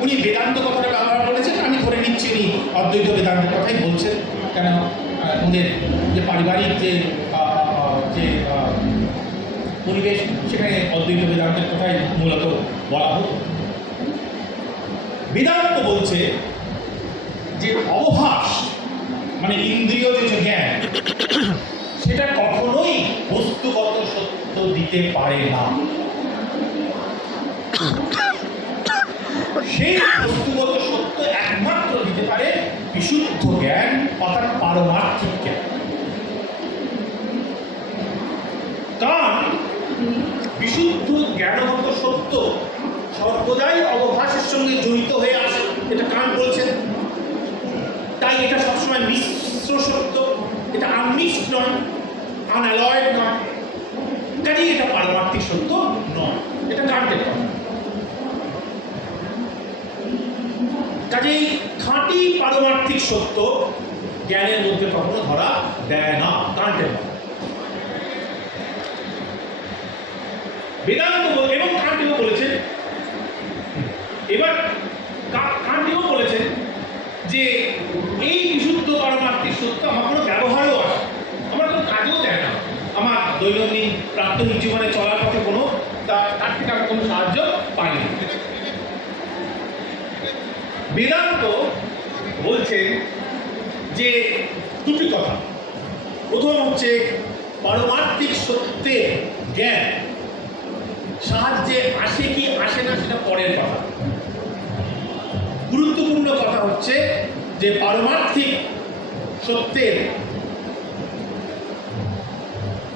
উনি বেদান্ত কথাটা ব্যবহার করেছেন, আমি ধরে নিচ্ছি উনি অদ্বৈত বেদান্তের কথাই বলছেন, কেন ওদের যে পারিবারিক যে পরিবেশ সেখানে অদ্বৈত বেদান্তের কথাই মূলত বলা হতো। বেদান্ত বলছে যে অবভাস মানে ইন্দ্রিয় যে জ্ঞান সেটা কখনোই বস্তুগত সত্য দিতে পারে না। সেই বস্তুগত সত্য একমাত্র দিতে পারে বিশুদ্ধ জ্ঞান অর্থাৎ পারমার্থিক জ্ঞান। কারণ বিশুদ্ধ জ্ঞানগত সত্য সর্বদাই অবভাসের সঙ্গে জড়িত হয়ে আসে, এটা কান্ট বলছেন। তাই এটা সবসময় মিশ্র সত্য, এটা আনমিক্সড নয়, আনঅ্যালয়েড নয়, কাজেই এটা পারমার্থিক সত্য নয়, এটা কান্টের কথা। কাজেই খাঁটি পারমার্থিক সত্য জ্ঞানের মধ্যে কখনো ধরা দেয় না, কান্টের কথা। বেদান্ত এবং কান্টিও বলেছেন, এবার কান্টিও বলেছেন যে এই বিশুদ্ধ পারমার্থিক সত্য আমার কোনো ব্যবহারও আছে, আমার কোনো কাজেও দেয় না, আমার দৈনন্দিন প্রাত্যহিক জীবনে চলার পথে কোনো তার থেকে আমি কোনো সাহায্য পাই না। বেদান্ত বলছেন যে দুটি কথা। প্রথম হচ্ছে পারমার্থিক সত্যের জ্ঞান সাহায্যে আসে কি আসে না সেটা পরের কথা। গুরুত্বপূর্ণ কথা হচ্ছে যে পারমার্থিক সত্যের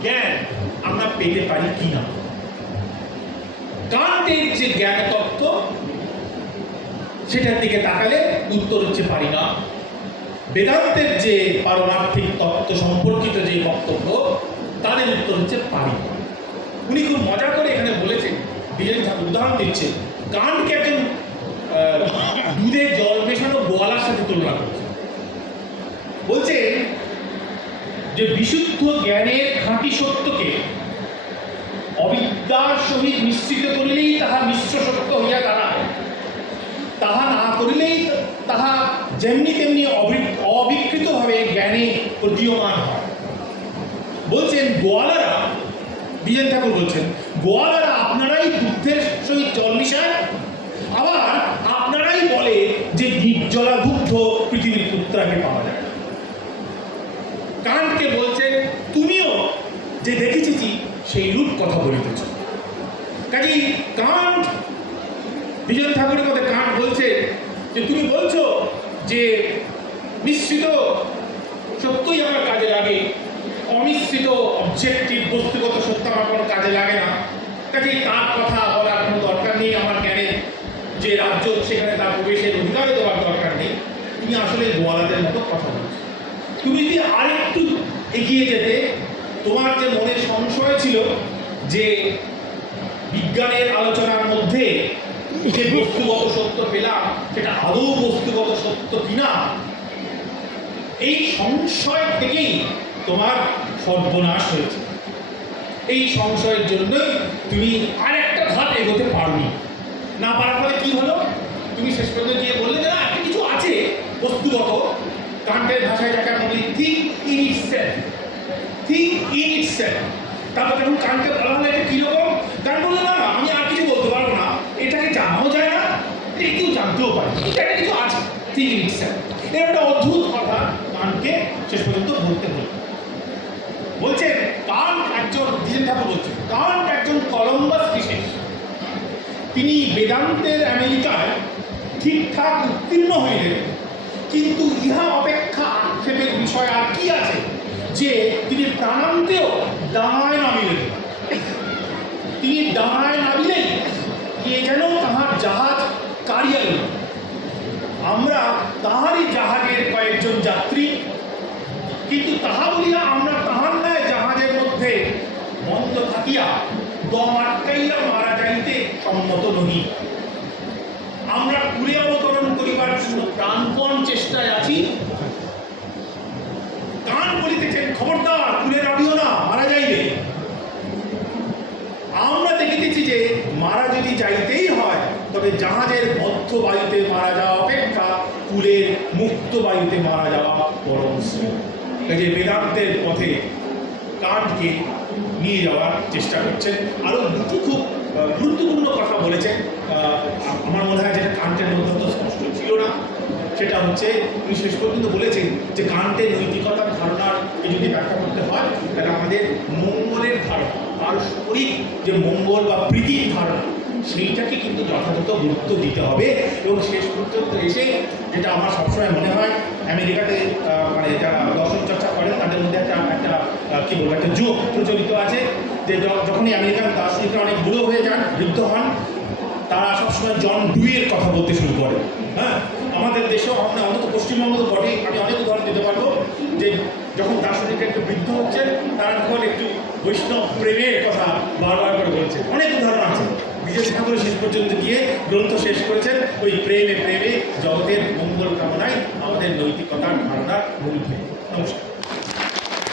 জ্ঞান আমরা পেতে পারি কিনা। কান্টের যে জ্ঞান তত্ত্ব সেটার দিকে তাকালে উত্তর হচ্ছে পারি না। বেদান্তের যে পারমার্থিক তত্ত্ব সম্পর্কিত যে বক্তব্য তাদের উত্তর হচ্ছে পারি। উনি খুব মজা করে এখানে বলেছেন, দ্বিজেন ঠাকুর উদাহরণ দিচ্ছে, কান্টকে একজন দুধে জল মেশানো গোয়ালার সাথে তুলনা করছে। বলছে যে বিশুদ্ধ জ্ঞানের খাঁটি সত্যকে অবিদ্যার সহিত মিশ্রিত করিলেই তাহা মিশ্র সত্য হইয়া দাঁড়ায়, তাহা না করিলেই তাহা যেমনি তেমনি অবিকৃতভাবে জ্ঞানে প্রতীয়মান হয়। বলছেন গোয়ালারা, দ্বিজেন ঠাকুর বলছেন, গোয়ালারা আপনারাই দুধের সহিত জল মিশায়, আবার আপনারাই বলে যে নির্জলা দুগ্ধ পৃথিবীর পুত্রাকে পাওয়া যায়। কান্টকে বলছেন তুমিও যে দেখেছি সেই রূপ কথা বলিতেছ। কাজেই কান্ট, দ্বিজেন ঠাকুরের মধ্যে কান্ট বলছে যে তুমি বলছো যে মিশ্রিত সত্যই আমার কাজে লাগে, অমিশ্রিত অবজেক্টিভ বস্তুগত সত্য আমার কোনো কাজে লাগে না, কাজেই তার কথা বলার কোনো দরকার নেই, আমার জ্ঞানের যে রাজ্য সেখানে তার প্রবেশের অধিকারও দেওয়ার দরকার নেই। তুমি আসলে গোয়ালাদের মতো কথা বলছো। তুমি যদি আরেকটু এগিয়ে যেতে, তোমার যে মনে সংশয় ছিল যে বিজ্ঞানের আলোচনার মধ্যে যে বস্তুগত সত্য পেলাম সেটা আদৌ বস্তুগত সত্য কিনা, এই সংশয় থেকেই তোমার সর্বনাশ হয়েছে। এই সংশয়ের জন্যই তুমি আরেকটা ধাপ এগোতে পারোনি। না পারার ফলে কি হলো, তুমি শেষ পর্যন্ত গিয়ে বললে যে না একটা কিছু আছে বস্তুগত, কান্টের ভাষায় যাকে আমরা বলি think in itself, think in itself. তারপর যখন কান্টকে বলা হলো এটা কীরকম, কান্ট বললো না আমি আর কিছু বলতে পারবো না, এটাকে জানাও যায় না, এটা কেউ জানতেও পারে, এটা একটা কিছু আছে থিঙ্ক ইন ইটসেলফ। এর একটা অদ্ভুত কথা কান্টকে শেষ পর্যন্ত বলতে হলো। বলছেন কান্ট একজন, দ্বিজেন ঠাকুর বলছেন কান্ট একজন কলম্বাস বিশেষ। তিনি বেদান্তের আমেরিকায় ঠিকঠাক উত্তীর্ণ হইলেন, কিন্তু ইহা অপেক্ষা আক্ষেপের বিষয় আর কি আছে যে তিনি প্রাণান্তেও ডাঙায় নামিলেন। তিনি ডাঙায় নামিলেই কে যেন তাহার জাহাজ কাড়িয়া গেল। আমরা তাহারই জাহাজের কয়েকজন যাত্রী, কিন্তু তাহা বলিয়া আমরা তাহার কুলে অবতরণ করিবার জন্য প্রাণপণ চেষ্টায় আছি। গান বলিতেছেন খবরদার কুলে নামিও না, মারা যাইবে। আমরা দেখিতেছি যে মারা যদি যাইতেই হয় তবে জাহাজের বদ্ধ বায়ুতে মারা যাওয়া অপেক্ষা কুলের মুক্ত বায়ুতে মারা যাওয়া পরম শ্রেয়। এই যে বেদান্তের পথে কান্টকে নিয়ে যাওয়ার চেষ্টা করছেন। আরও দুটি খুব গুরুত্বপূর্ণ কথা বলেছেন, আমার মনে হয় যেটা কান্টের মধ্যে তো স্পষ্ট ছিল না। সেটা হচ্ছে উনি শেষ পর্যন্ত বলেছেন যে কান্টের নৈতিকতার ধারণার যদি ব্যাখ্যা করতে হয় তাহলে আমাদের মঙ্গলের ধারণা, পারস্পরিক যে মঙ্গল বা প্রীতির ধারণা, সেইটাকে কিন্তু যথাযথ গুরুত্ব দিতে হবে। এবং শেষ পর্যন্ত এসে যেটা আমার সবসময় মনে হয়, আমেরিকাতে মানে যারা দর্শন চর্চা করেন তাদের মধ্যে একটা কী বলবো একটা জোক প্রচলিত আছে যে যখনই আমেরিকান দার্শনিকরা অনেক বুড়ো হয়ে যান, বৃদ্ধ হন, তারা সবসময় জন ডুইয়ের কথা বলতে শুরু করে। হ্যাঁ, আমাদের দেশেও আমরা অন্তত পশ্চিমবঙ্গ তো বটেই, আমি অনেক উদাহরণ দিতে পারবো যে যখন দার্শনিকরা একটু বৃদ্ধ হচ্ছেন তারা তখন একটু বৈষ্ণব প্রেমের কথা বারবার করে বলছেন। অনেক উদাহরণ আছে। বিশেষ ঠাকুর শেষ পর্যন্ত গিয়ে গ্রন্থ শেষ করেছেন ওই প্রেমে প্রেমে জগতের মঙ্গল কামনায় আমাদের নৈতিকতার ধারণার মূল। নমস্কার।